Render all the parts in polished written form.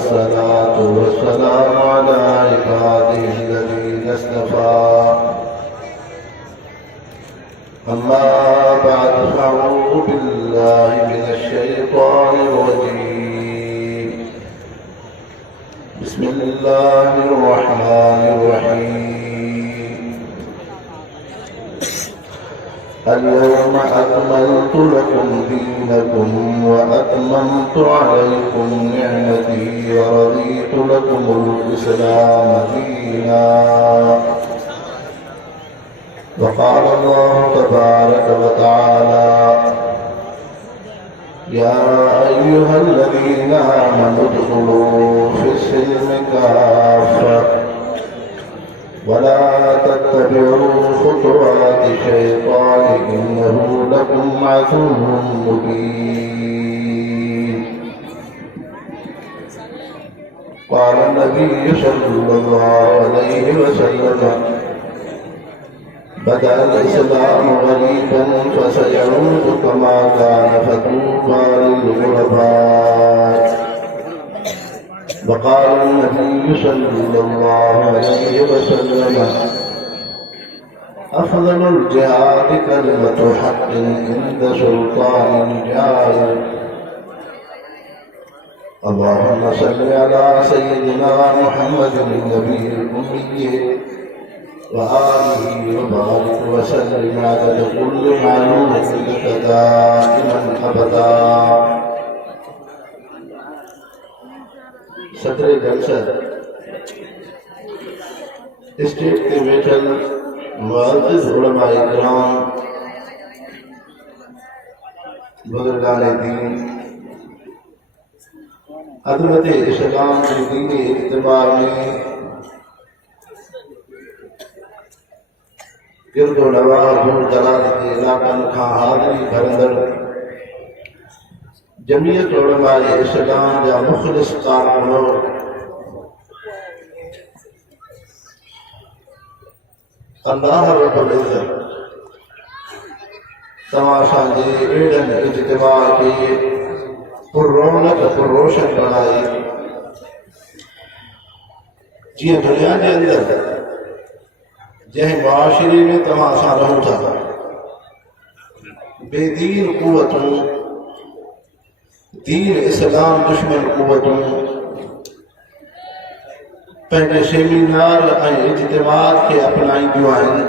वस्सलातु वस्सलामु अला इबादिहिल्लज़ीना इस्तफ़ा अम्मा बअद फ़अऊज़ु बिल्लाहि मिनश शैतानिर रजीम बिस्मिल्लाहिर रहमानिर रहीम اليوم أكملت لكم دينكم وأتممت عليكم نعمتي ورضيت لكم الإسلام دينا وقال الله تبارك وتعالى يا أيها الذين آمنوا ادخلوا في السلم كافة ولا تتبعوا خطوات الشيطان إنه لكم عدو مبين قال النبي صلى الله عليه وسلم بدأ الإسلام غريبا فسيعود كما كان فطوبى للغرباء وقال النبي صلى الله عليه وسلم أفضل الجهاد كلمة حق عند سلطان جائر اللهم صل على سيدنا محمد النبي الأمي وآله وبارك وسلم عدد كل معلوم لك دائما أبدا सदर जलसा स्टेट के बैठल मुअज़्ज़िज़ उलमा इकराम बुजुर्गान दीन अज़मत इस्लाम के दीनी इज्तिमा में गिरदो नवाज़ दूर दराज के इलाक़नि खां हाज़िरी भरंदड़ जमीयत उलमा इस्लाम जा मुख़लिस कारकुनो अल्लाह रब्बुल इज़्ज़त तव्हां असांजे अहिड़नि इज्तिमा खे पुररौनक पुररोशन बणाए जीअं दुनिया जे अंदरि जंहिं मुआशिरे में तव्हां असां रहूं था बेदीन क़ुव्वतूं दीन इस्लाम दुश्मन क़ुव्वतूं पंहिंजे सेमिनार ऐं इज्तिमात खे अपनाईंदियूं आहिनि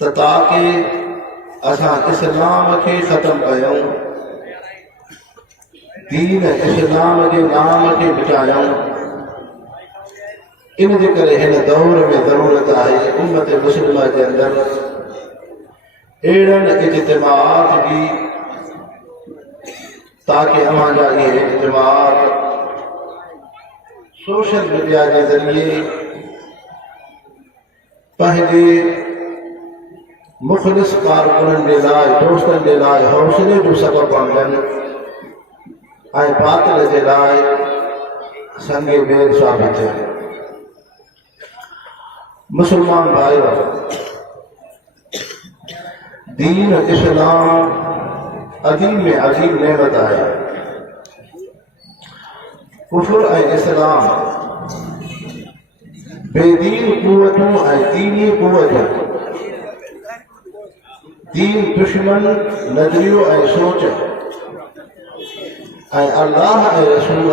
त ताकि असां इस्लाम खे ख़तमु कयूं दीन इस्लाम जे नाम खे मिटायूं इन जे करे हिन दौर में ज़रूरत आहे उम्मत मुस्लिमा जे अंदरि अहिड़नि इज्तिमात जी ताकि हमारा ये इज्तिमात सोशल मीडिया के जरिए पहले मुख़लिस कारकुननि जे लाइ दोस्तनि जे लाइ हौसले जो सबब बणजनि ऐं बातिल जे लाइ संगे बेर साबित थियनि मुसलमान भाई दीन इस्लाम अजीम में अजीम नेमत है कुफर ऐं इस्लाम बेदीन क़ुव्वतूं ऐं दीनी क़ुव्वतूं दीन दुश्मन नज़रियो ऐं सोच ऐं अल्लाह ऐं रसूल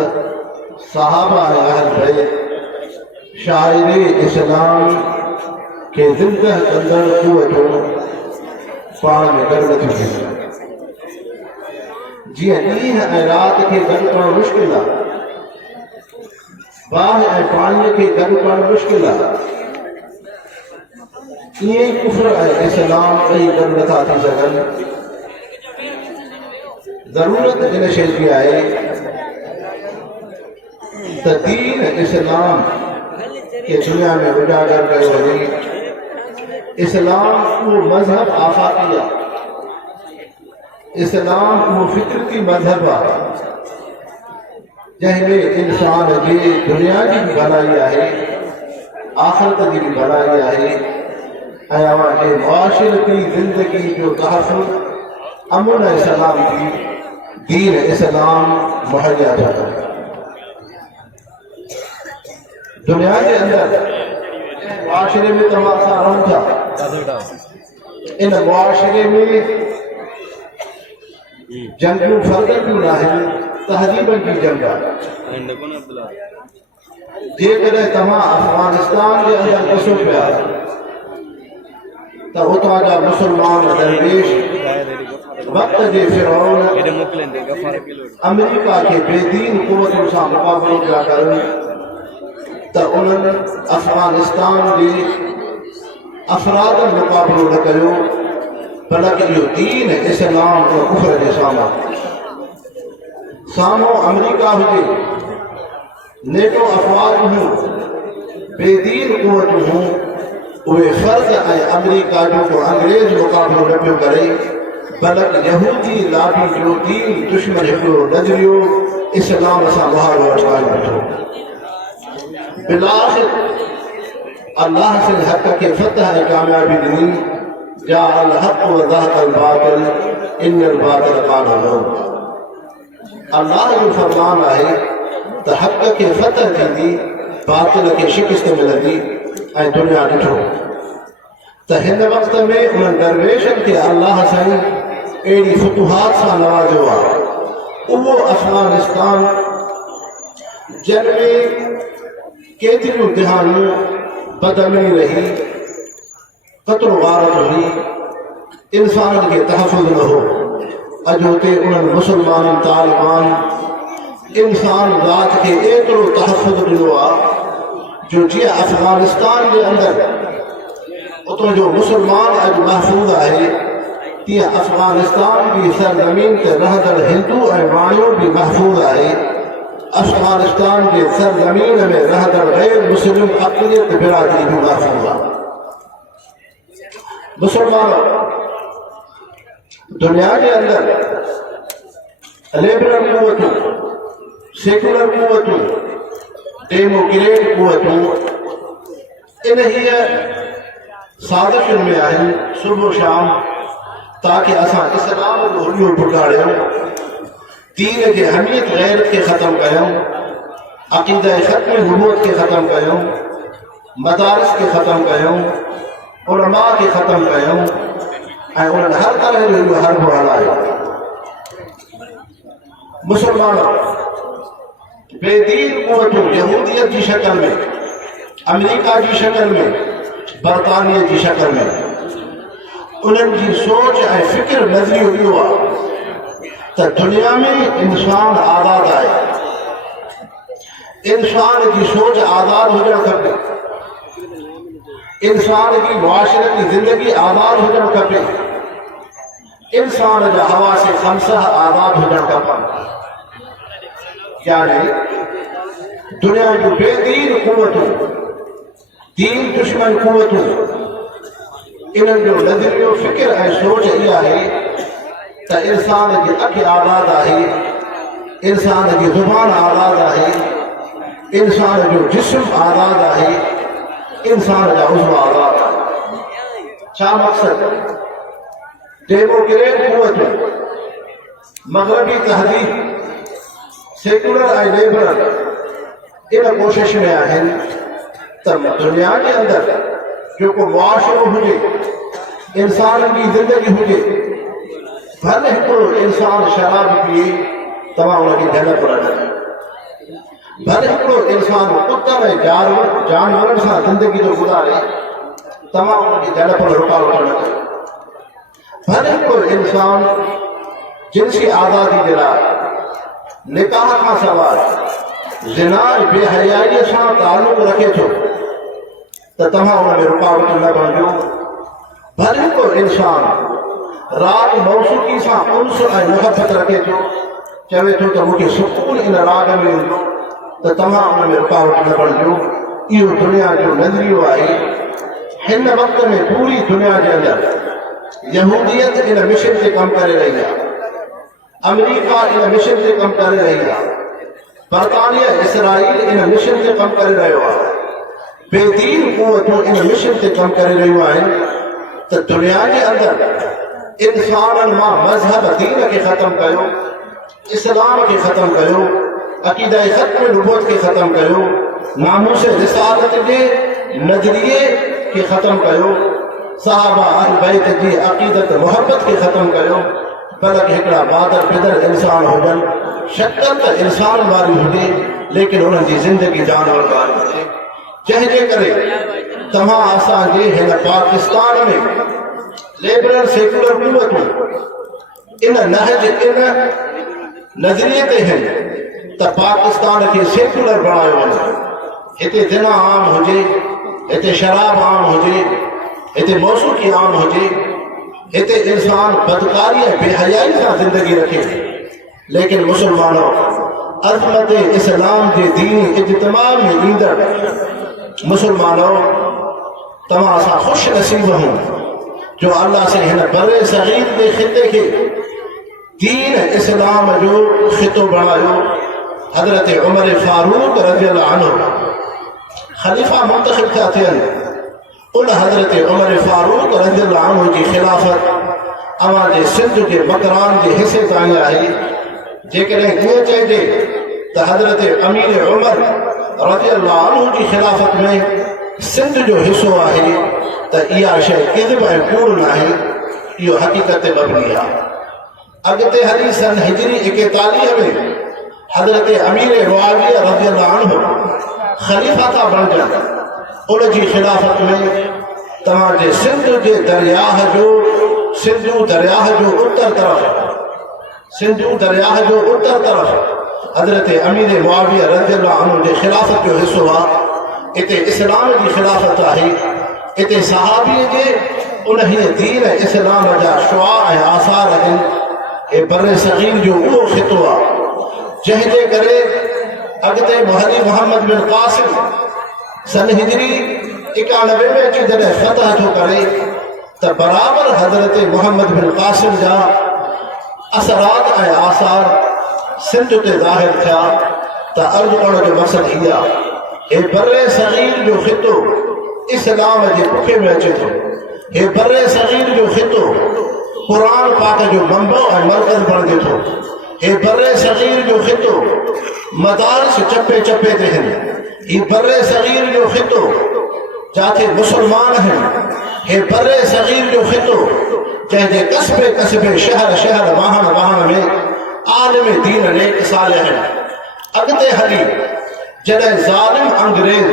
सहाबा ऐं अहल बैत शाइरे इस्लाम के ज़िंदह कंदड़ क़ुव्वतूं पाण में गॾु नथियूं थियनि जीअं ॾींहं ऐं राति खे गॾु करणु मुश्किल आहे बाहि ऐं पाणीअ खे गॾु करणु मुश्किल आहे ईअं ई कुफर ऐं इस्लाम ॿई गॾु नथा थी सघनि ज़रूरत इन शइ जी आहे त दीन इस्लाम खे दुनिया में उजागर कयो वञे इस्लाम उहो मज़हब आफ़ाक़ी आहे इस्लाम वो फितरती मजहब आहे जंहिंमें इंसान जी दुनिया की भी भलाई है आखिरत की भी भलाई है मुआशरती जिंदगी जो तहफ़ुज़ अमन ऐं सलामती दीन इस्लाम मुहैया था। दुनिया के अंदर मुआशरे में तमाशा रहूं था, इन मुआशरे में जंगू फर्दन भी ना है, तहजीबन की जंग जेकॾहिं तव्हां अफगानिस्तान के अंदर ॾिसो पिया त उतां जा मुसलमान दरवेश वक्त जे फिरौन अमेरिका के बेदीन कुवतुनि सां मुक़ाबिलो पिया करनि त उन्हनि अफगानिस्तान जे अफरादनि मुक़ाबिलो न कयो, बल्कि इहो दीन इस्लाम और कुफर जे साम्हूं अमेरिका हुजे, नेटो अफ़वाज हूं, बेदीन कुवतूं हूं, उहे फर्ज़ ऐं अमेरिका जो को अंग्रेज मुक़ाबिलो न पियो करे, बल्कि यहूदी लाठी जो दीन दुश्मन हिकिड़ो नज़रियो इस्लाम सां मुहारो अटकाए वेठो। बिलाखिर अल्लाह से हक़ के फतह ऐं कामयाबी ॾिनी, जाअल हक़ व ज़हक़ल बातिल इन्नल बातिल कान ज़हूक़। अल्लाह जो फरमान आहे त हक़ के फतह थींदी, बातिल के शिकस्त मिलंदी। ऐं दुनिया ॾिठो त हिन वक़्त में उन दरवेशनि खे अल्लाह साईं अहिड़ी फतूहात सां नवाज़ियो आहे, उहो अफगानिस्तान जंग में केतिरियूं दिहाड़ियूं बदअमनी रही, क़त्ल वारत हुई, इंसाननि खे तहफ़ुज़ न हो। अॼु हुते उन्हनि मुसलमाननि तालिबान इंसान ज़ात खे एतिरो तहफ़ुज़ ॾिनो आहे जो जीअं अफगानिस्तान के अंदर उतो जो मुसलमान अज महफूज है, तीअं अफगानिस्तान की सरजमीन ते रहंदड़ हिंदू ऐं माण्हू भी महफूज है। अफगानिस्तान के सरजमीन में रहंदड़ गैर मुस्लिम अक़लियत बिरादरी भी महफूज है। मुसलमान दुनिया के अंदर लिबरल कुव्वतूं, सेकुलर कुव्वतूं, डेमोक्रेट कुव्वतूं इन ही साज़िशुनि में आहिनि सुबुह शाम, ताकि असां इस्लाम जो हुलियो पुटाड़ियूं, दीन के अहमियत गैरत के ख़त्म कयूं, अक़ीदा ख़त्म नबूवत के ख़त्म कयूं, मदारिस के ख़त्म कयूं, उलमा के ख़त्म कयूं ऐं उन्हनि हर तरह जो हर्बो हलायो। मुसलमानों बेदीन कुव्वतूं यहूदियत की शक्ल में, अमेरिका की शक्ल में, बरतानिया की शक्ल में, उन्हनि जी सोच ऐं फिक्र नज़रियो इहो आहे त दुनिया में इंसान आज़ाद आहे, इंसान की सोच आज़ाद हुजणु खपे, इंसान की मुआशरे की ज़िंदगी आज़ाद हुजणु खपे, इंसान जा हवा से खमसह आज़ाद हुजणु खपनि। यानी दुनिया जो बेदीन कुव्वतूं, दीन दुश्मन कुव्वतूं, इन्हनि जो नज़रियो फिक्र ऐं सोच इहा आहे त इंसान जी अखि आज़ाद आहे, इंसान की ज़ुबान आज़ाद आहे, इंसान जो जिस्म आज़ाद आहे, इंसान जा उज़्व आज़ाद आहे। छा मक़सद? डेमोक्रेट कुव्वतूं, मग़रबी तहज़ीब, सेकुलर ऐं लिबरल इन कोशिश में आहिनि त दुनिया के अंदर जो को मुआशरो हुजे, इंसान की ज़िंदगी हुजे, भले हिकिड़ो इंसान शराब पिए तव्हां उनखे ढल पर न, भले हिकिड़ो इंसान कुतनि ऐं जानवरनि सां ज़िंदगी जो गुज़ारे तव्हां उनखे ढल पर रुकावट न कयो। भले हिकिड़ो इंसान जिनसी आज़ादी जे लाइ निकाह खां सवाइ ज़िना ऐं बेहयाईअ सां ताल्लुक़ रखे थो त तव्हां उन में रुकावट न बणिजो। भले हिकिड़ो इंसान राग मौसीक़ी सां उन्स ऐं मुहबत रखे थो, चवे थो त मूंखे सुकून इन राग में हूंदो, त तव्हां उन में रुकावट न बणिजो। इहो दुनिया जो नज़रियो आहे। हिन वक़्त में पूरी दुनिया के अंदर यहूदियत इन मिशन से कम करे रही है, अमेरिका इन मिशन से कम करे रही है, बरतानिया इसराइल इन मिशन से कम करे रहियो आहे, बेदीन कुव्वतूं इन मिशन से कम करे रहियूं आहिनि त दुनिया के अंदर इंसाननि मां मज़हब दीन के ख़त्म कयो, इस्लाम के ख़त्म कयो, अक़ीदा ख़त्म नबूवत के ख़त्म कयो, नामूस रिसालत के नज़रिए के ख़त्म कयो, सहाबा अहल बैत जी अक़ीदत मोहब्बत के ख़त्म कयो। बल्कि हिकिड़ा बादर बिदर इंसान हुजनि, शक्ल त इंसान वारी हुजे लेकिन उन्हनि जी ज़िंदगी जानवर वारी हुजे। जंहिंजे करे तव्हां असांजे हिन पाकिस्तान में लिबरल सेकुलर कुवतूं इन नहज इन नज़रिए ते आहिनि त पाकिस्तान खे सेकुलर बणायो वञे। हिते ज़िना आम हुजे, हिते शराब आम हुजे, हिते मौसीक़ी आम हुजे, हिते इंसान बदकारी ऐं बेहयाई सां ज़िंदगी रखे। लेकिन मुसलमानों, अज़मत इस्लाम जे दीनी इज्तिमा में ईंदड़ मुसलमानों, तव्हां असां ख़ुशि नसीब हूं जो अल्लाह से हिन बरे सग़ीर जे ख़िते खे दीन इस्लाम जो ख़ितो बणायो। हज़रत उमर फारूक रज़ियल्लाहु अन्हु ख़लीफ़ा मुंतख़िब थिया थियनि। उन हज़रत उमर फारूक रज़ियल्लाहु अन्हु जी ख़िलाफ़त अवां जे सिंध जे मकरान जे हिसे ताईं आहे। जेकॾहिं ईअं चइजे त हज़रत अमीर उमर रज़ियल्लाहु अन्हु जी ख़िलाफ़त में सिंध जो हिसो आहे त इहा शइ किज़ब ऐं कूड़ न आहे, इहो हक़ीक़त ते मबनी आहे। अॻिते हली सन हिजरी 41 में हज़रत अमीर मुआविया रज़ियल्लाहु अन्हु ख़लीफ़ा था बणजनि। उन जी ख़िलाफ़त में तव्हांजे सिंध जे दरियाह जो सिंधू दरियाह जो उत्तर तरफ़ हज़रत अमीर मुआविया रज़ियल्लाहु अन्हु जे ख़िलाफ़त जो हिसो आहे। इते इस्लाम जी ख़िलाफ़त आहे। इते सहाबीअ जे उन्हीअ दीन इस्लाम जा शुआ ऐं आसार आहिनि। हे बरे सग़ीर जो उहो ख़ितो आहे जंहिंजे करे अॻिते मुहदी मोहम्मद बिन क़ासिम सन हिजरी 91 में अची जॾहिं फ़तह थो करे त बराबरि हज़रत मोहम्मद बिन क़ासिम जा असरात ऐं आसार सिंध ते ज़ाहिर थिया। त अर्ज़ु करण जो मक़सदु इहा, हे बरे सग़ीर जो ख़ितो इस्लाम जे बुखे में अचे थो। हे बरे सग़ीर जो ख़ितो क़ुरान पाक जो मंबो ऐं मरकज़ बणिजे थो। हे बरे सग़ीर जो ख़ितो मदारिस चपे चपे ते आहिनि। ही बरे सग़ीर जो ख़ितो जाते मुसलमान आहिनि। हे बरे सग़ीर जो ख़ितो जंहिंजे कस्बे कस्बे शहर शहर वाहन वाहन में आलिम दीन नेक सालिह आहिनि। अॻिते हली जॾहिं ज़ालिम अंग्रेज़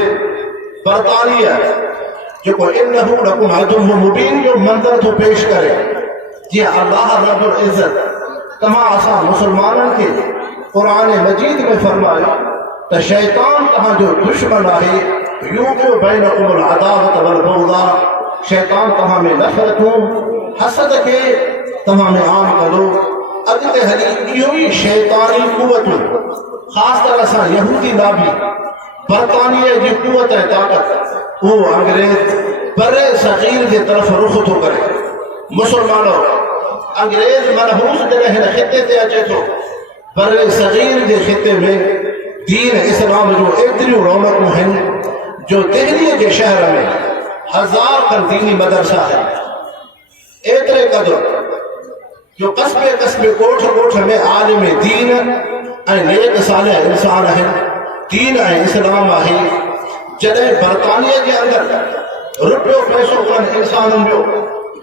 बरतानिया जेको इन्नहु लकुम अदुव्वुम मुबीन जो मंज़र थो पेश करे, जीअं अल्लाह रब्बुल इज़्ज़त तव्हां असां मुसलमाननि खे क़ुरान मजीद में फरमायो त शैतान तव्हांजो दुश्मन आहे। यूक़िउ बैनकुमुल अदावत वल बग़्ज़ा, शैतान तव्हां में नफ़रतूं हसद खे तव्हां में आम कंदो। अॻिते हली इहो ई शैतानी कुवतूं ख़ासि तरह सां यहूदी लाबी बरतानिया जी कुवत ऐं ताक़त उहो अंग्रेज़ बरे सग़ीर जे तरफ़ रुख़ थो करे। मुसलमानों, अंग्रेज़ मनहूस जॾहिं हिन ख़िते ते अचे थो, बरे सग़ीर जे ख़िते में दीन इस्लाम जो एतिरियूं रौनकूं आहिनि जो दिल्लीअ जे शहर में 1000 खन दीनी मदरसा आहिनि। एतिरे क़दुरु जो कस्बे कस्बे ॻोठ ॻोठ में आलिम दीन ऐं नेक सालिह इंसान आहिनि। दीन ऐं इस्लाम आहे। जॾहिं बरतानिया जे अंदरि रुपयो पैसो उन्हनि इंसाननि जो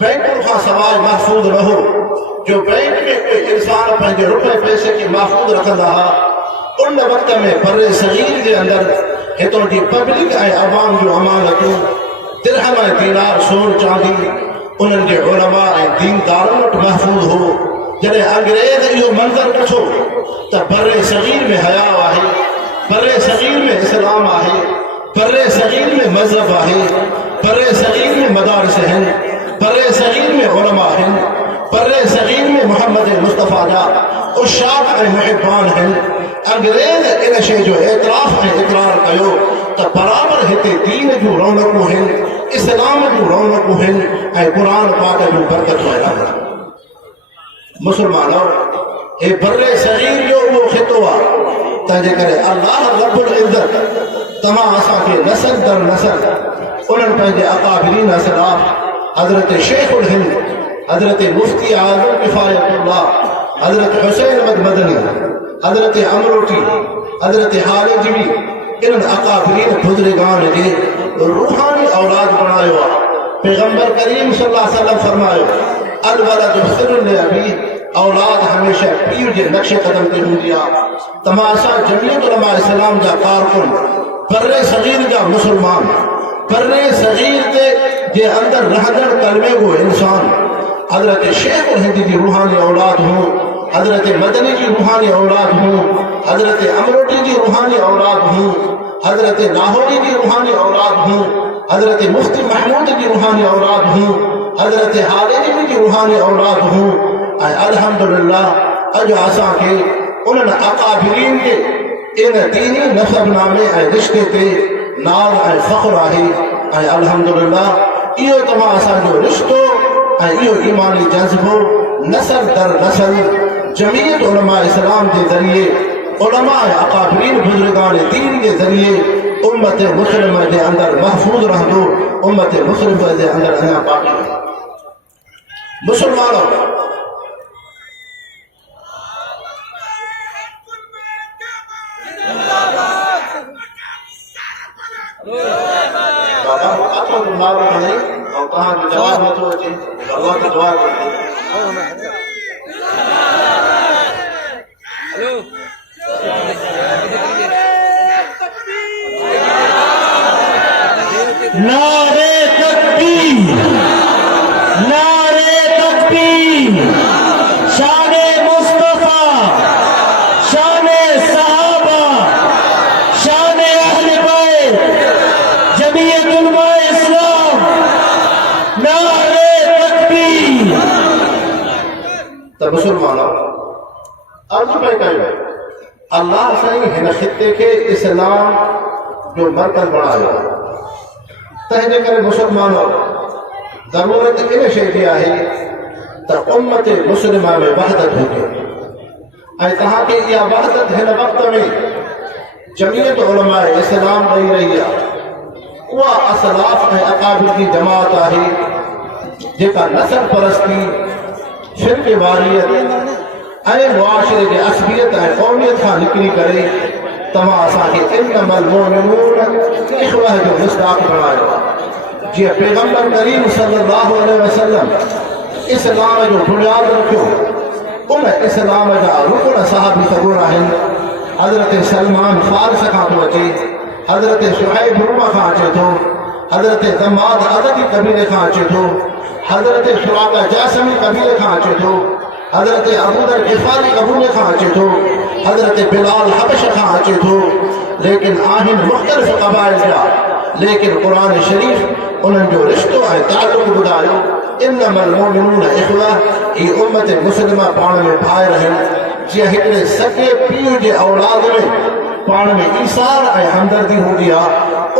बैंकुनि खां सवाइ महफ़ूज़ न हो, जो बैंक में कोई इंसान पंहिंजे रुपए पैसे खे महफ़ूज़ रखंदा हुआ, उन वक़्त में बरे सग़ीर जे अंदरि हितां जी पब्लिक ऐं अवाम जूं अमानतूं दिरहम ऐं दीनार सोन चांदी उन्हनि जे उलमा ऐं दीनदारनि वटि महफ़ूज़ हो। जॾहिं अंग्रेज़ इहो मंज़र ॾिठो त बरे सग़ीर में हया आहे, बरे सग़ीर में इस्लाम आहे, बरे सग़ीर में मज़हब आहे, बरे सग़ीर में मदारिस आहिनि, बरे सग़ीर में उलमा आहिनि, बरे सग़ीर में मोहम्मद मुस्तफ़ा जा उशाक़ ऐं मुहिबान आहिनि। अंग्रेज़ इन शइ जो एतिराफ़ ऐं इक़रार कयो त बराबरि हिते दीन जूं रौनकूं आहिनि, इस्लाम जूं रौनकूं आहिनि ऐं क़ुरान पाक जूं बरकतूं आहिनि। मुसलमानों, हे बरे सग़ीर जो उहो ख़ितो आहे तंहिंजे करे अल्लाह रब्बुल इज़्ज़त तव्हां असांखे नसल दर नसल उन्हनि पंहिंजे अकाबिरीन असलाफ़ हज़रत शेखुल हिंद हज़रत मुफ्ती आज़म किफ़ायतुल्लाह हजरत हुसैन अहमद मदनी, हजरत अमरोटी, हजरत हारिजी इन अकाबरीन बुजुर्गान के रूहानी औलाद बनायो। पैगंबर करीम सल्लल्लाहु अलैहि वसल्लम फरमायो अल वलद खिरुल अबी, औलाद हमेशा पीर के नक्शे कदम ते हुंदी आ। तमाशा जमीयत उलमा इस्लाम जा कारकुन, बर्रे सगीर जा मुसलमान, बर्रे सगीर के अंदर रहदड़ कलमे को इंसान हजरत शेख उल हिंद की रूहानी औलाद हूँ, हजरत मदनी की रूहानी औलाद हूँ, हजरत अमरोटी की रूहानी औलाद हूँ, हजरत लाहौरी की रूहानी औलाद हूँ, हजरत मुफ्ती महमूद की रूहानी औलाद हूँ, हजरत हारिजी की रूहानी औलाद हूँ। अल्हम्दुलिल्लाह अज असां के उन्हनि अकाबिरीन के इन दीनी नसबनामे ऐं रिश्ते ते नाज़ ऐं फ़ख्र आहे। ऐं अल्हम्दुलिल्लाह इहो तमाम असांजो रिश्तो ऐं इहो ईमानी जज़्बो नसल दर नसल जमीयत उलमा इस्लाम के ज़रिए, उलमा अकाबरीन बुजुर्गान दीन के ज़रिए उम्मत मुस्लिम के अंदर महफूज रहंदो, उम्मत मुस्लिम के अंदर अञा बाक़ी रहंदो। मुसलमानों, बाबा आपको मालूम नहीं और कहाँ की जवाब मत हो जी, अल्लाह का जवाब नारे तकबीर, नारे तकबीर, शाने मुस्तफा, शाने सहाबा, शाने अहले बैत, जमीयत उलमा इस्लाम, नारे तकबीर। तो मुसलमानों अर्ज पे कयो अल्लाह साईं हिन खिते के इस्लाम जो मरकज़ बनायो। तंहिंजे करे मुसलमानों ज़रूरत इन शइ जी आहे त उम्मत मुस्लिमा में वहदत हुजे ऐं तव्हांखे इहा वहदत हिन वक़्त में जमीयत उलमा इस्लाम ॾेई रही आहे। उहा असलाफ ऐं अकाबिर जी जमात आहे जेका नसल परस्ती, शिरक वारियत ऐं मुआशिरे जे असबियत ऐं क़ौमियत खां निकिरी करे तव्हां असांखे इन्नमल मुमिनून इख़्वह जो मिसदाक़ बणायो आहे। जीअं पैगंबर करीम सल्लल्लाहु अलैहि वसल्लम इस्लाम जो बुनियाद रखियो, उन इस्लाम जा रुकन साहबी सगुर आहिनि। हज़रत सलमान फारिस खां थो अचे, हज़रत शुहैब रूम खां अचे थो, हज़रत ज़माद अददी कबीले खां अचे थो, हज़रत शुराका जासमी कबीले खां अचे थो, हज़रत अबूदर गिफ़ारी कबूले खां अचे थो, हज़रत बिलाल हबश खां अचे थो। लेकिन आहिनि मुख़्तलिफ़ क़बाइल जा, लेकिन क़ुरान शरीफ़ उन्हनि जो रिश्तो ऐं ताल्लुक़ ॿुधायो। इन्नमल मुमिनून इख़्वह, ही उम्मत मुस्लिमा पाण में भाइर आहिनि। जीअं हिकिड़े सॻे पीउ जे औलाद में पाण में ईसार ऐं हमदर्दी हूंदी आहे,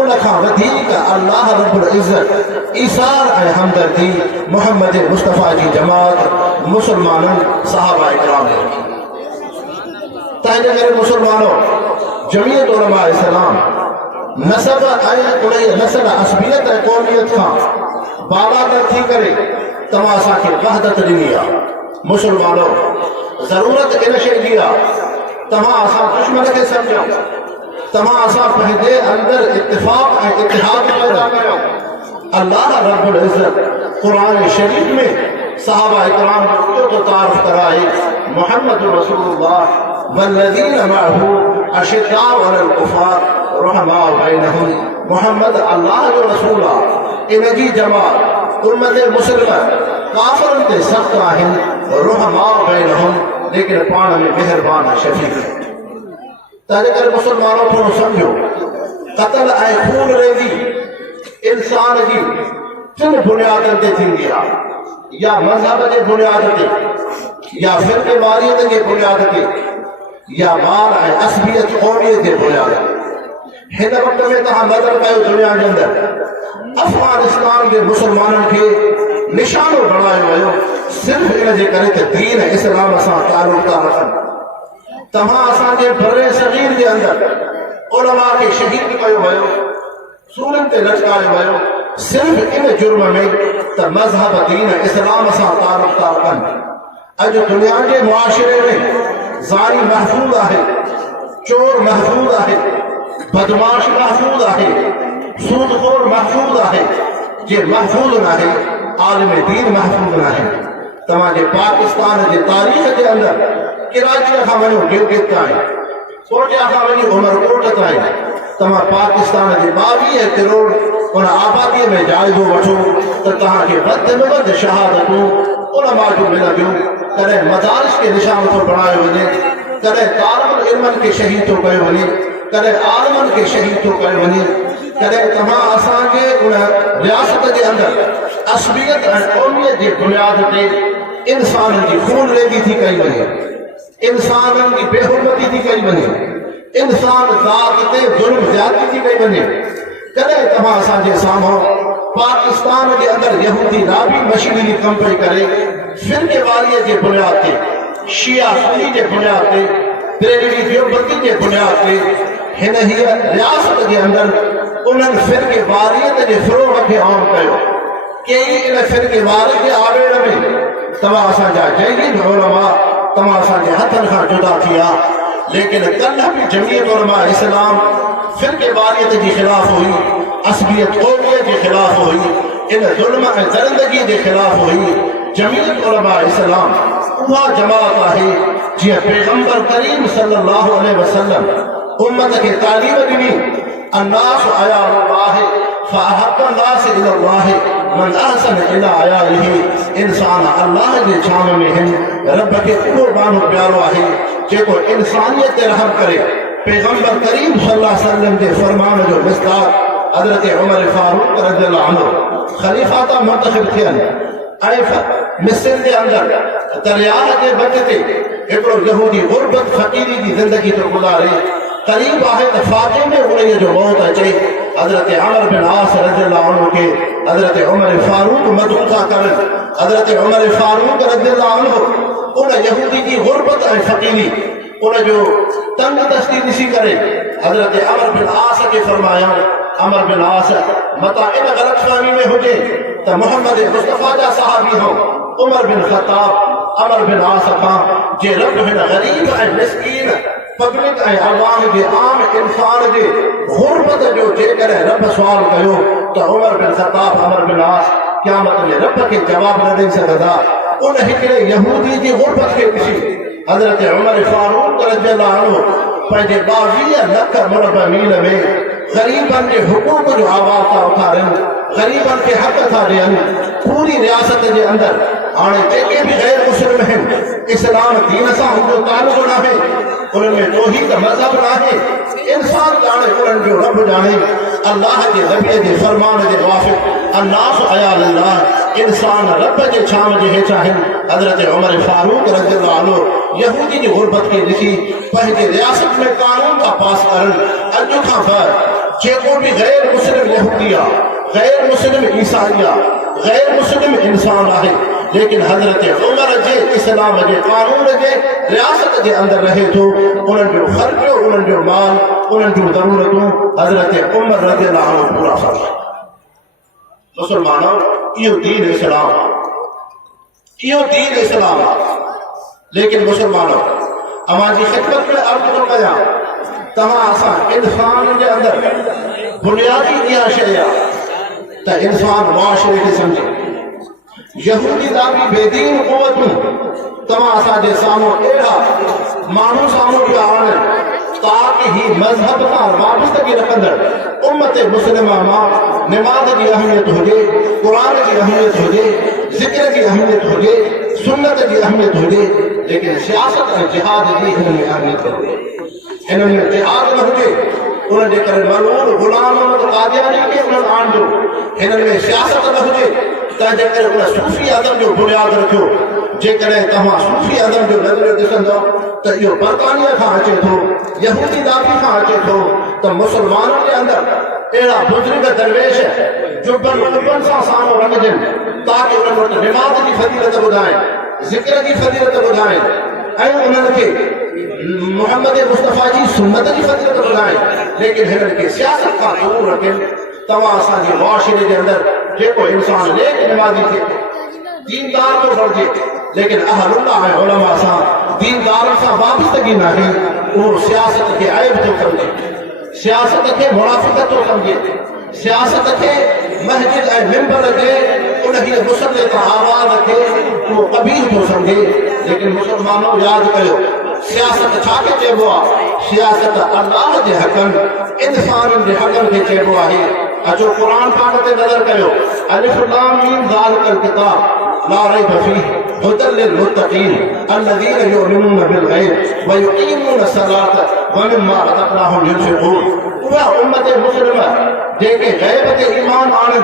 उन खां वधीक अल्लाह रब्बुल इज़्ज़त ईसार ऐं हमदर्दी मोहम्मद मुस्तफ़ा जी जमात मुसलमाननि सहाबा इकराम ने रखी। तंहिंजे करे मुसलमानों जमीयत उलमा इस्लाम नसब ऐं उन नसल असबियत ऐं क़ौमियत खां बालातर थी करे तव्हां असांखे वहदत ॾिनी आहे। मुसलमानों ज़रूरत इन शइ जी आहे तव्हां असां दुश्मन खे सम्झो, तव्हां असां पंहिंजे अंदर इत्तिफ़ाक़ ऐं इत्तिहाद पैदा कयो। अल्लाह रब्बुल इज़्ज़त क़ुरान शरीफ़ में सहाबा इकराम जो तारीफ़ कराए, मुहम्मद रसूलुल्लाह वल्लज़ीना मअहू अशिद्दाउ अलल कुफ़ार रहमाउ बैनहुम। मुहम्मद अल्लाह जो रसूल आहे, इन जी जमात उम्मत मुस्लिमा काफ़िरनि ते सख़्त आहिनि, रहमाउ बैनहुम, लेकिन पाण में मेहरबान शफ़ीक़। तंहिंजे करे मुसलमानों थोरो सम्झो, क़त्ल ऐं खून रेज़ी इंसान जी टिनि बुनियादनि ते थींदी आहे, या मज़हब जे बुनियाद ते, या फ़िरक़े वारियत जे बुनियाद ते, या माल ऐं असबियत क़ौमियत जे बुनियाद ते। हिन वक़्त में तव्हां नज़र कयो दुनिया जे अंदरि अफ़गानिस्तान जे मुसलमाननि खे निशानो बणायो वियो सिर्फ़ इन जे करे त दीन इस्लाम सां ताल्लुक़ था रखनि। तव्हां असांजे बर्रे सगीर जे अंदरि उलमा खे शहीद कयो वियो, सूरनि ते लटकायो वियो सिर्फ़ इन जुर्म में त मज़हब दीन इस्लाम सां ताल्लुक़ था रखनि। अज दुनिया के मुआशरे में ज़ानी महफूज है, चोर महफूज है, बदमाश महफूज है, सूदखोर महफूज है। जे महफूज ना है आलिम दीन महफूज ना है। तमाजे पाकिस्तान के तारीख़ के अंदर कराची खां वञो गिलगित ताईं, कोटिया खां वञी उमरकोट ताईं, तमां पाकिस्तान के 22 करोड़ उन आबादी में जाइज़ो वठो त तव्हांखे वधि में वधि शहादतूं उलमा जूं मिलंदियूं। कॾहिं मदारिस के निशान थो बणायो वञे, कॾहिं तालिबुल इल्मनि खे शहीद थो कयो वञे, कॾहिं आलिमनि खे शहीद थो कयो वञे, कॾहिं तव्हां असांजे उन रियासत के अंदर असबियत ऐं क़ौमियत जी बुनियाद ते इंसाननि जी खून रेज़ी थी कई वञे, इंसाननि जी बेहुरमती थी कई वञे, इंसान ज़ात ते ज़ुल्म ज़्यादती थी कई वञे। कॾहिं तव्हां असांजे साम्हूं पाकिस्तान के अंदर यहूदी राबी मशीनरी कम पई करे, फिरकेवारीअ जे बुनियाद ते, शिया सुन्नी जे बुनियाद ते, बरेलवी देवबंदी जे बुनियाद ते हिन हीअ रियासत के अंदर उन्हनि फिरकेवारीअ जे फ़रोग़ खे आम कयो। कई इन फिरकेवार के आवेड़ में तव्हां असांजा जयीद उलमा तव्हां असांजे हथनि खां जुदा थिया, लेकिन कल्ह भी जमीयत उलमा इस्लाम फिरकेवारियत के खिलाफ हुई, असबियत क़ौमियत के खिलाफ हुई, इन ज़ुल्म ऐं दरिंदगी के खिलाफ हुई। जमीयत उलमा इस्लाम उहा जमात है जिया पैगंबर करीम सल्लल्लाहु अलैहि वसल्लम उम्मत के तालीम दी, अन्नास अयाहुल्लाह फअहब्बुन्नास इलल्लाह मन अहसन इला अयालिही। इंसान अल्लाह के छाम में हिन रब के उहो माण्हू प्यारो है जेको इंसानियत ते रहम करे। पैगंबर करीम सल्लल्लाहु अलैहि वसल्लम के फरमान जो मिस्ताक हजरत उमर फारूक रज़ियल्लाहु अन्हु खलीफा ता मुंतखब थियन ऐं मिस्र के अंदर दरियाह के बच ते एकड़ो यहूदी गुरबत फकीरी की जिंदगी तो गुजारे। करीब आहे त फातिह में उन्हें जो मौत अचे, हजरत अमर बिन आस रज़ियल्लाहु अन्हु के हजरत उमर फारूक मदूखा करन। हजरत उमर फारूक रज़ियल्लाहु अन्हु उन यहूदी की गुरबत ऐं फकीरी उन जो तंग दस्ती ॾिसी करे हजरत अमर बिन आस के फरमाया, अमर बिन आस मता इन ग़लतफ़हमी में हुजे त मोहम्मद मुस्तफ़ा जा सहाबी हो उमर बिन ख़त्ताब अमर बिन आस खां जे रब हिन ग़रीब ऐं मिस्कीन पब्लिक ऐं अवाम के आम इंसान के गुरबत जो जेकॾहिं रब सवाल कयो त उमर बिन ख़त्ताब अमर बिन आस क़यामत में रब के जवाब न ॾेई सघंदा। उन हिकिड़े यहूदी की गुरबत के ॾिसी हजरत उमर फारूक रज़ियल्लाहु अन्हु पंहिंजे 22 लख मुरब मील में गरीबन के हुकूक जो आवाज़ था उठारन, गरीबन के हक था ॾियन। पूरी रियासत के अंदर हाणे जेके भी गैर मुस्लिम हैं इस्लाम दीन सां उनजो ताल्लुक़ न आहे, उनमें तौहीद मज़हब न आहे, इंसान जाने उन जो रब जाने। अल्लाह के नबी के फरमान के मुवाफ़िक़ अन्नास अयालुल्लाह इंसान रब के छाम के हेठा आहिनि। हजरत उमर फारूक रज़ियल्लाहु अन्हु यहूदी की गुरबत के ॾिसी पंहिंजे रियासत में कानून का पास करन। अॼु खां बाद जेको भी गैर मुस्लिम यहूदिया, गैर मुस्लिम ईसाइया, गैर मुस्लिम इंसान है, लेकिन हजरत उमर के इस्लाम के कानून के रियासत के अंदर रहे तो उन जो खर्चो, उन जो माल, उन जो जरूरतों हजरत उमर रज़ियल्लाहु अन्हु पूरा फरमा। मुसलमानों यो दीन इस्लाम, यो दीन इस्लाम। लेकिन मुसलमानों हमारी खिदमत में अर्ज तो कया तव्हां असां इंसान के अंदर बुनियादी इहा शइ आहे त इंसान मुआशरे खे समझे। यहूदी दाबी बेदीन क़ुवतूं तव्हां असांजे साम्हूं अहिड़ा माण्हू साम्हूं पिया आणनि ताकि ही मज़हब सां वाबस्तगी रखंदड़ उम्मत मुस्लिमा मां नमाज़ की अहमियत हुजे, क़ुरान की अहमियत हुजे, ज़िक्र की अहमियत हुजे, सुन्नत की अहमियत हुजे, लेकिन सियासत ऐं जिहाद की हिन में अहमियत हुजे। हिन में जिहाद न हुजे उन जे करे मलून गुलाम अहमद कादियानी खे उन्हनि आणिजो। हिन में सियासत न हुजे त जेकर उन सूफ़ी अदब जो बुनियाद रखियो। जेकॾहिं तव्हां सूफ़ी अदब जो नज़रियो ॾिसंदो त इहो बरतानिया खां अचे थो, यहूदी दाबी खां अचे थो त मुसलमाननि जे अंदर अहिड़ा बुज़ुर्ग दरवेश जुबन उबन सां साम्हूं रखजनि ताकि उन्हनि वटि निमाज़ जी फज़ीलत ॿुधाइनि, ज़िक्र जी फज़ीलत ॿुधाइनि ऐं उन्हनि खे मोहम्मद मुस्तफ़ा जी सुन्नत की फज़ीलत ॿुधाइनि। लेकिन हिननि खे सियासत खां दूर रखनि। तव्हां असांजे मुआशरे जे अंदर जेको इंसान नेक निमाज़ी थिए, दीनदार थो बणिजे, लेकिन अहलुल्लाह ऐं उलमा सां दीनदारनि सां वाबस्तगी नाहे। उहो सियासत खे ऐब थो सम्झे, सियासत खे मुनाफ़िक़त थो सम्झे, सियासत खे मस्जिद ऐं मिंबर जे उनखे मुसले तां आवाज़ खे उहो कबीह थो सम्झे। लेकिन मुसलमानों यादि कयो, सियासत छा खे चइबो आहे? सियासत अल्लाह जे हक़नि, इंसाननि जे हक़नि खे चइबो आहे। अचो क़ुरान पाक ते नज़र कयो। अलिफ लाम मीम ज़ालिकल किताब ला रैब फीह हुदल लिल मुत्तक़ीन अल्लज़ीना युमिनूना बिल गैब व युक़ीमूना सलात व मिम्मा रज़क़नाहुम युनफ़िक़ून। उहा उम्मत मुस्लिम जेके गैब ते ईमान आणनि,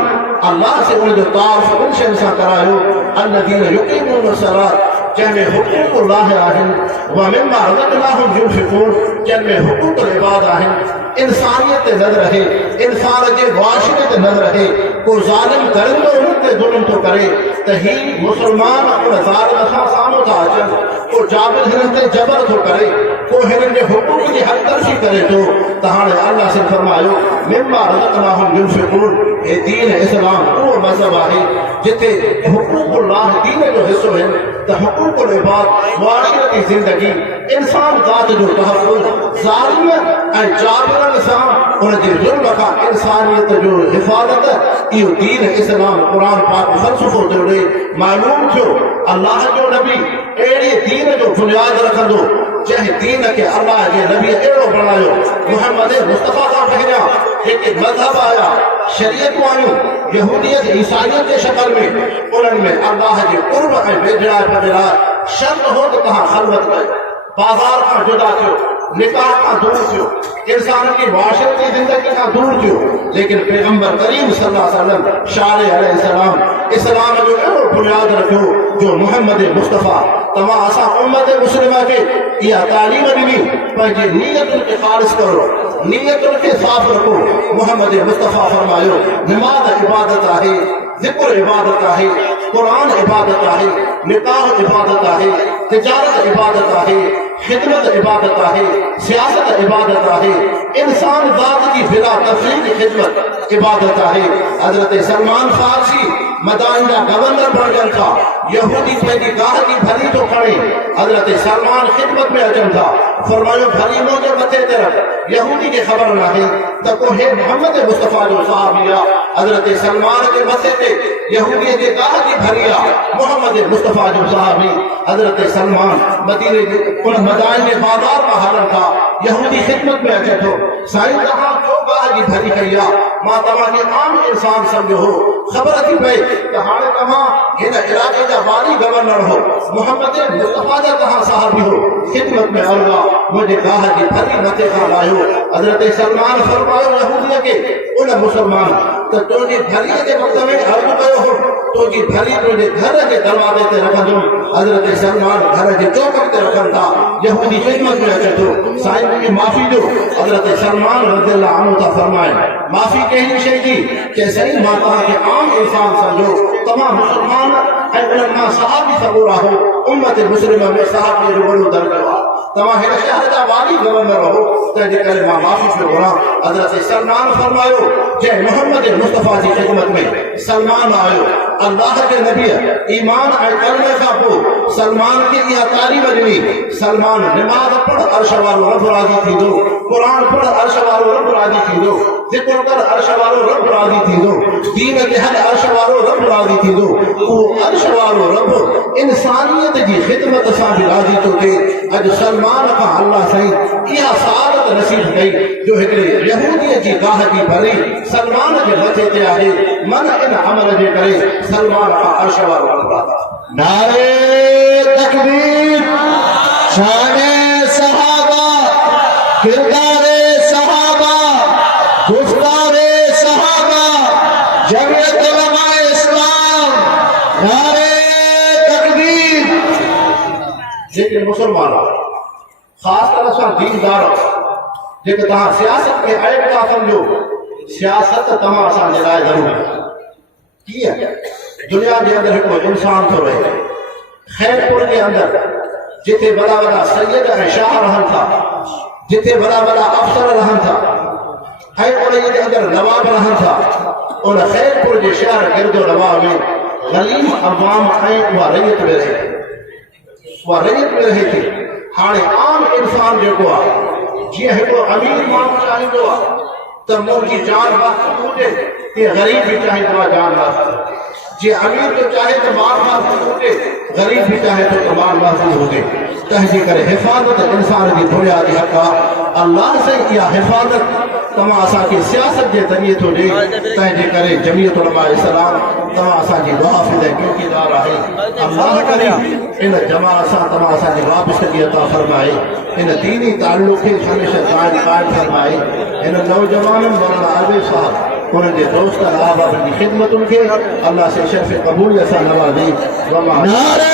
अल्लाह से उनजो तारुफ़ उन शयुनि सां करायो। अल्लज़ीना युक़ीमूना सलात जंहिंमें हुक़ूक़ुल्लाह आहिनि, व मिम्मा रज़क़नाहुम युनफ़िक़ून जंहिंमें हुक़ूक़ुल इबाद आहिनि। इंसानियत ते नज़र रहे, इंसान जे मुआशिरे ते नज़र रहे। को ज़ालिम करंदो उन ते ज़ुल्म थो करे त ही मुसलमान उन ज़ालिम खां साम्हूं था अचनि। को जाबिर हिननि ते जबर थो करे, को हिननि जे हुक़ूक़ जी हक़दर्शी करे थो। त हाणे अल्लाह से फरमायो मिम्मा रज़क़नाहुम युनफ़िक़ून। हे दीन इस्लाम उहो मज़हब आहे जिथे हुक़ूक़ुल्लाह दीन जो हिस्सो आहिनि त हुक़ूक़ुल इबाद मुआशिरती ज़िंदगी, इंसान ज़ात जो तहफ़्फ़ुज़, ज़ालिम ऐं जाबिरनि सां उनजे ज़ुल्म खां इंसानियत जो हिफ़ाज़त, इहो दीन इस्लाम क़ुरान पाक फ़लसफ़ो थो ॾे। मालूम थियो अल्लाह जो नबी अहिड़े दीन जो बुनियाद रखंदो जंहिं दीन खे अल्लाह जे नबी अहिड़ो बणायो। मुहम्मद मुस्तफ़ा खां पहिरियां जेके मज़हब आया, शरीयतूं आयूं, यहूदियत ईसाइयत जे शक्ल में, उन्हनि में अल्लाह जे क़ुर्ब ऐं वेझड़ाइप जे लाइ शर्त हो त तव्हां ख़लवत कयो, बाज़ार खां जुदा थियो, निकाह खां दूर थियो, इंसान की मुआशरती ज़िंदगी खां दूर थियो। लेकिन पैगंबर करीम सल्लल्लाहु अलैहि वसल्लम शारे अलैहिस्सलाम इस्लाम जो अहिड़ो बुनियाद रखियो जो मुहम्मद मुस्तफ़ा तव्हां असां उम्मत मुस्लिमा खे इहा तालीम ॾिनी, पंहिंजी नीयतुनि खे ख़ालिस करो, नीयतुनि खे साफ़ रखो। मुहम्मद मुस्तफ़ा फरमायो नमाज़ इबादत आहे, ज़िक्र इबादत आहे, क़ुरान इबादत आहे, निकाह इबादत आहे, तिजारत इबादत आहे, खिदमत इबादत आहे, सियासत इबादत आहे, इंसान ज़ात की बिला तफ़रीक़ खिदमत इबादत आहे। हज़रत सलमान फारसी मदाइन जा गवर्नर बणजनि था, यहूदी पंहिंजी गाह जी भरी थो खणे, हज़रत सलमान खिदमत में अचनि था। फरमायो भरी मुंहिंजे मथे ते रख, यहूदी खे ख़बर नाहे त को हे मुहम्मद मुस्तफ़ा जो सहाबी आहे। हज़रत सलमान जे मथे ते यहूदी जे गाह जी भरी आहे, मुहम्मद मुस्तफ़ा जो सहाबी। हज़रत सलमान मदीने जे उन मदाइन जे बाज़ार मां हलनि था, यहूदी खिदमत में अचे थो। साईं तव्हां छो गाह जी भरी कई आहे? मां तव्हांखे आम इंसान सम्झो हो, ख़बर थी पए त हाणे तव्हां हिन इलाइक़े जा वाली गवर्नर हो, मुहम्मद मुस्तफ़ा जा तव्हां सहाबी हो, खिदमत में अल्लाह मुंहिंजे गाह जी भरी मथे खां लाहियो। हज़रत सलमान फरमायो यहूदीअ खे, उन मुसलमान त तुंहिंजी भरीअ जे वक़्त में अर्ज़ु कयो हो, तुंहिंजी भरी तुंहिंजे घर जे दरवाज़े ते रखंदुमि। हज़रत सलमान घर जे चौकट ते रखनि था, यहूदी खिदमत में अचे थो। साईं मुंहिंजी माफ़ी ॾियो। हज़रत सलमान रज़ियल्लाहु अन्हु था फरमाइनि माफ़ी कहिड़ी शइ जी? के साईं मां तव्हांखे आम इंसान सम्झो, तव्हां मुसलमान ऐं उन्हनि मां सहाबी सॻो रहो। उम्मत मुस्लिम में सहाबी जो वॾो दर्जो आहे, तव्हां हिन शहर जा वाली गवर्नर हो, तंहिंजे करे मां माफ़ी पियो घुरां। हज़रत सलमान फरमायो जंहिं मुहम्मद मुस्तफ़ा जी खिदमत में सलमान आयो, अल्लाह जे नबी ईमान ऐं कलमे खां पोइ सलमान खे इहा तालीम ॾिनी, सलमान निमाज़ पढ़ अर्श वारो रब राज़ी थींदो, क़ुरान पढ़ अर्श वारो रब राज़ी थींदो, ज़िक्र कर अर्श वारो रब राज़ी थींदो, दीन खे हल अर्श वारो रब राज़ी थींदो। उहो अर्श वारो रब इंसानियत जी खिदमत सां बि राज़ी थो थिए। अॼु सलमान खां अल्लाह साईं इहा सआदत नसीब कई जो हिकिड़े यहूदीअ जी गाह जी भरी सलमान जे मथे ते आहे। मन इन अमल जे करे सलमान खां अर्श वारो रब राज़ी। नारे तकबीर, शाने सहाबा, किरदारे सहाबा, गुफ्तारे सहाबा, जमीयत उलमाए इस्लाम, नारे तकबीर। लेकिन मुसलमान खास तरह सां दीनदार जेके तव्हां सियासत खे ऐब था सम्झो, सियासत तव्हां असांजे लाइ ज़रूरी आहे। कीअं? दुनिया जे अंदरि हिकिड़ो इंसान थो रहे, खैरपुर जे अंदरि जिथे वॾा वॾा सैयद ऐं शाह रहनि था, जिथे वॾा वॾा अफ़सर रहनि था ऐं उन जे अंदरि नवाब रहनि था, उन खैरपुर जे शहर गिरदो नवाब में ग़रीब अवाम ऐं उहा रैयत में रहे। उहा रैयत में रहे थी। हाणे आम इंसान जेको आहे जीअं हिकिड़ो अमीर माण्हू चाहींदो आहे त मुंहिंजी जान महफ़ूज़ हुजे, तीअं ग़रीब बि चाहींदो आहे जान महफ़ूज़। जीअं अमीर तो चाहे तो माल महफ़ूज़ हुजे, ग़रीब भी चाहे तो माल महफ़ूज़ हुजे। तंहिंजे करे हिफ़ाज़त इंसान जी बुनियादी हक़ आहे। अल्लाह से इहा हिफ़ाज़त तव्हां असांखे सियासत जे ज़रिए थो ॾे। तंहिंजे करे जमीयत उलमा इस्लाम तव्हां असांजी मुहाफ़िज़ ऐं चौकीदार आहे। अल्लाह करे इन जमात सां तव्हां असांजी वाबस्तगी अता फरमाए, इन दीनी ताल्लुक़ खे हमेशह क़ाइम फरमाए। इन नौजवाननि मौलाना आबिद साहब उन्हनि जे दोस्त अहबाब जी ख़िदमतुनि खे अल्लाह से शर्फ़ क़बूलियत सां नवाज़े। नारे